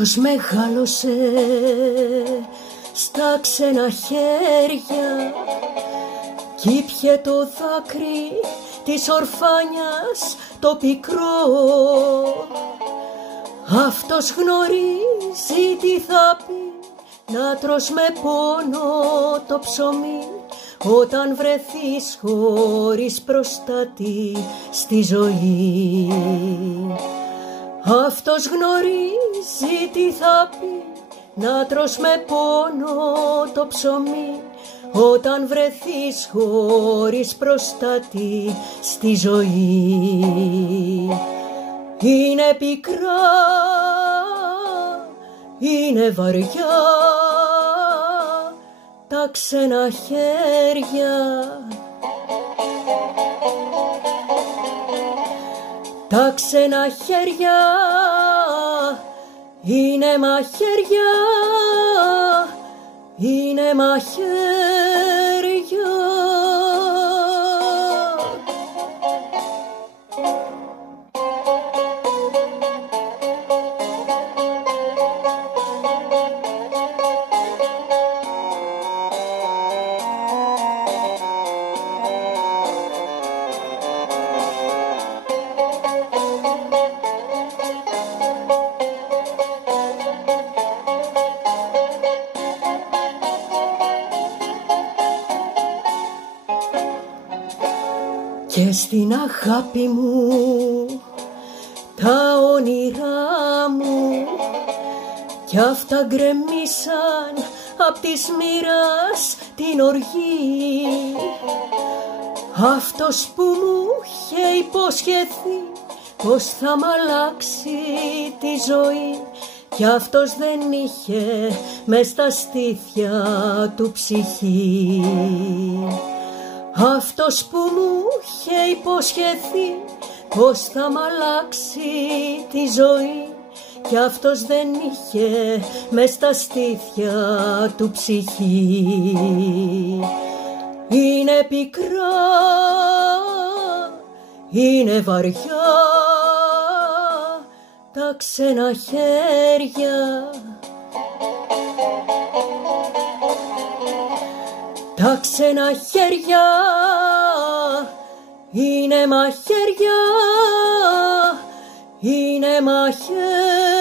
Ποιος μεγάλωσε στα ξένα χέρια κι ήπιε το δάκρυ της ορφάνιας το πικρό. Αυτός γνωρίζει τι θα πει να τρως με πόνο το ψωμί όταν βρεθείς χωρίς προστάτη στη ζωή. Αυτός γνωρίζει τι θα πει να τρως με πόνο το ψωμί όταν βρεθείς χωρίς προστάτη στη ζωή. Είναι πικρά, είναι βαριά τα ξένα χέρια. Τα ξένα χέρια είναι μαχαίρια, είναι μαχαίρια. Και στην αγάπη μου, τα όνειρά μου κι αυτά γκρεμίσαν απ' της μοίρας την οργή. Αυτός που μου είχε υποσχεθεί πως θα μ' αλλάξει τη ζωή κι αυτός δεν είχε μες στα στήθια του ψυχή. Αυτός που μου είχε υποσχεθεί πως θα μ' αλλάξει τη ζωή κι αυτός δεν είχε μες στα στήθια του ψυχή. Είναι πικρά, είναι βαριά τα ξένα χέρια. Τα ξένα χέρια είναι μαχαίρια, είναι μαχαίρια.